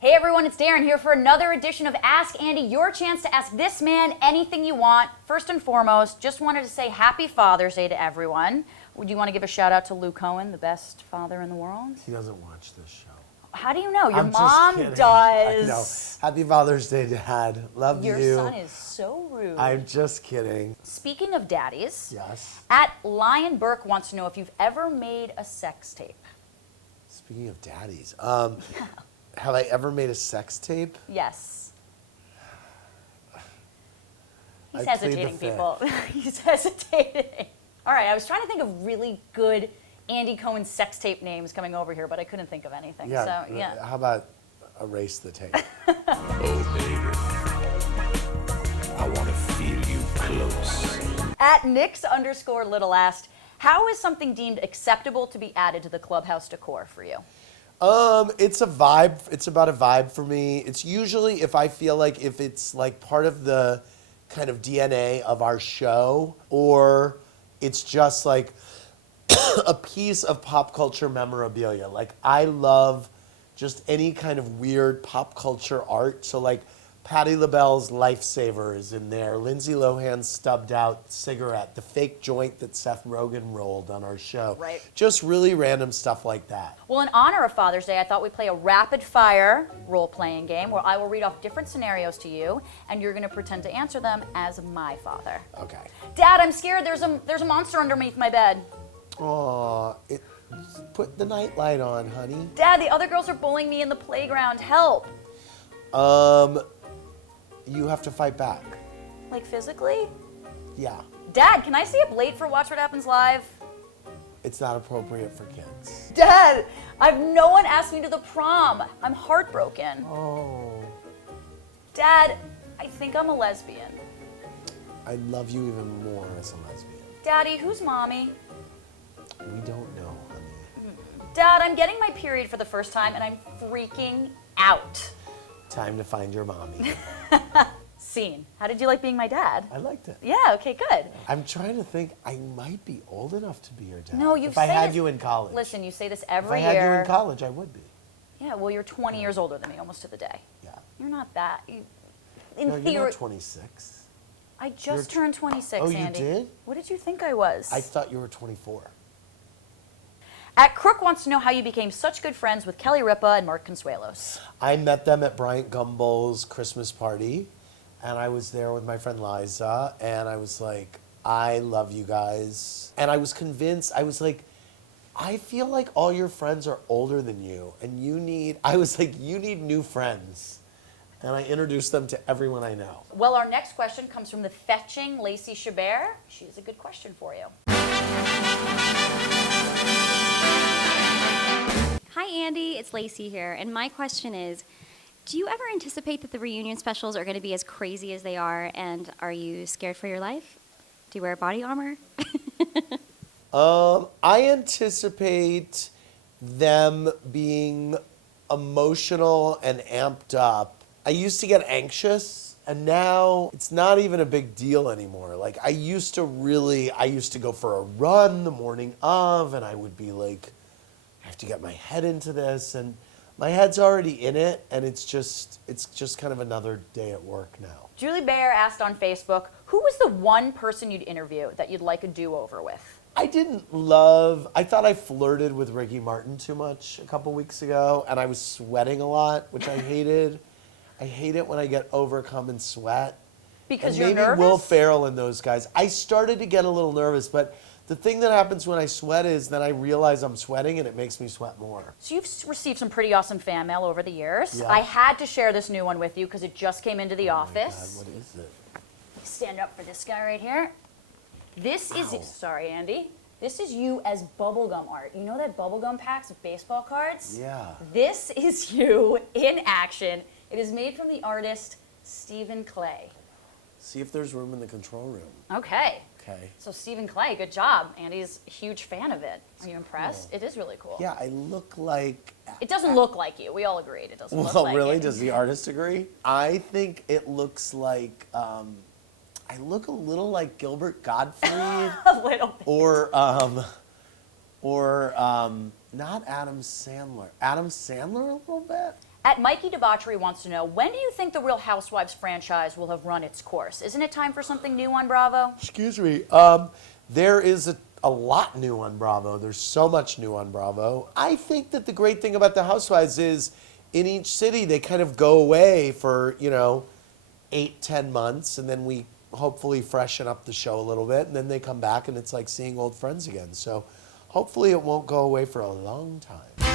Hey everyone, it's Daryn here for another edition of Ask Andy, your chance to ask this man anything you want. First and foremost, just wanted to say Happy Father's Day to everyone. Would you want to give a shout out to Lou Cohen, the best father in the world? He doesn't watch this show. How do you know? Your I'm just mom kidding. does. I know. Happy Father's Day, Dad. Love you. Your son is so rude. I'm just kidding. Speaking of daddies, Yes. at Lion Burke wants to know if you've ever made a sex tape. Speaking of daddies, have I ever made a sex tape? Yes. He's I plead the hesitating, fifth. people. He's hesitating. All right, I was trying to think of really good Andy Cohen sex tape names coming over here, but I couldn't think of anything. Yeah. So, yeah. How about erase the tape? Oh, baby, I want to feel you close. At Nix_Little asked, how is something deemed acceptable to be added to the clubhouse decor for you? It's a vibe. It's about a vibe for me. It's usually if I feel like if it's like part of the kind of DNA of our show, or it's just like a piece of pop culture memorabilia. Like I love just any kind of weird pop culture art. So like Patti LaBelle's Lifesaver is in there. Lindsay Lohan's stubbed out cigarette, the fake joint that Seth Rogen rolled on our show. Right. Just really random stuff like that. Well, in honor of Father's Day, I thought we'd play a rapid-fire role-playing game where I will read off different scenarios to you, and you're going to pretend to answer them as my father. Okay. Dad, I'm scared. There's a monster underneath my bed. Aw, put the nightlight on, honey. Dad, the other girls are bullying me in the playground. Help. You have to fight back. Like physically? Yeah. Dad, can I stay up late for Watch What Happens Live? It's not appropriate for kids. Dad, no one asked me to the prom. I'm heartbroken. Oh. Dad, I think I'm a lesbian. I love you even more as a lesbian. Daddy, who's mommy? We don't know, honey. Dad, I'm getting my period for the first time and I'm freaking out. Time to find your mommy. Scene. How did you like being my dad? I liked it. Yeah, okay, good. I'm trying to think. I might be old enough to be your dad. No, you If I say had this- you in college. Listen, you say this if every I year. had you in college, I would be. Yeah, well, you're 20 years older than me, almost to the day. Yeah. You're not that. In No, theory, you're not 26. I just turned 26, Oh, you Andy. did? What did you think I was? I thought you were 24. At Crook wants to know how you became such good friends with Kelly Ripa and Mark Consuelos. I met them at Bryant Gumbel's Christmas party, and I was there with my friend Liza, and I was like, I love you guys. And I was convinced, I was like, I feel like all your friends are older than you, and you need new friends. And I introduced them to everyone I know. Well, our next question comes from the fetching Lacey Chabert. She has a good question for you. Hi, Andy. It's Lacey here. And my question is, do you ever anticipate that the reunion specials are going to be as crazy as they are? And are you scared for your life? Do you wear body armor? I anticipate them being emotional and amped up. I used to get anxious, and now it's not even a big deal anymore. Like, I used to go for a run the morning of, and I would be like, I have to get my head into this, and my head's already in it, and it's just kind of another day at work now. Julie Bayer asked on Facebook, who was the one person you'd interview that you'd like a do-over with? I thought I flirted with Ricky Martin too much a couple weeks ago, and I was sweating a lot, which I hated. I hate it when I get overcome and sweat. Because and you're maybe nervous? Will Ferrell and those guys. I started to get a little nervous, but the thing that happens when I sweat is then I realize I'm sweating and it makes me sweat more. So you've received some pretty awesome fan mail over the years. Yeah. I had to share this new one with you because it just came into the office. God, what is it? Stand up for this guy right here. This Ow. is, sorry Andy, this is you as bubblegum art. You know that bubblegum packs of baseball cards? Yeah. This is you in action. It is made from the artist Stephen Clay. See if there's room in the control room. Okay. Okay. So Stephen Clay, good job. Andy's a huge fan of it. Are you impressed? Cool. It is really cool. Yeah, I look like... It doesn't look like you. We all agreed it doesn't look Well, like really? you. Does the artist agree? I think it looks like... I look a little like Gilbert Gottfried. A little bit. Or or not Adam Sandler. Adam Sandler a little bit? At Mikey Debauchery wants to know, when do you think the Real Housewives franchise will have run its course? Isn't it time for something new on Bravo? Excuse me. There is a lot new on Bravo. There's so much new on Bravo. I think that the great thing about the Housewives is in each city they kind of go away for, 8-10 months, and then we hopefully freshen up the show a little bit, and then they come back and it's like seeing old friends again. So hopefully it won't go away for a long time.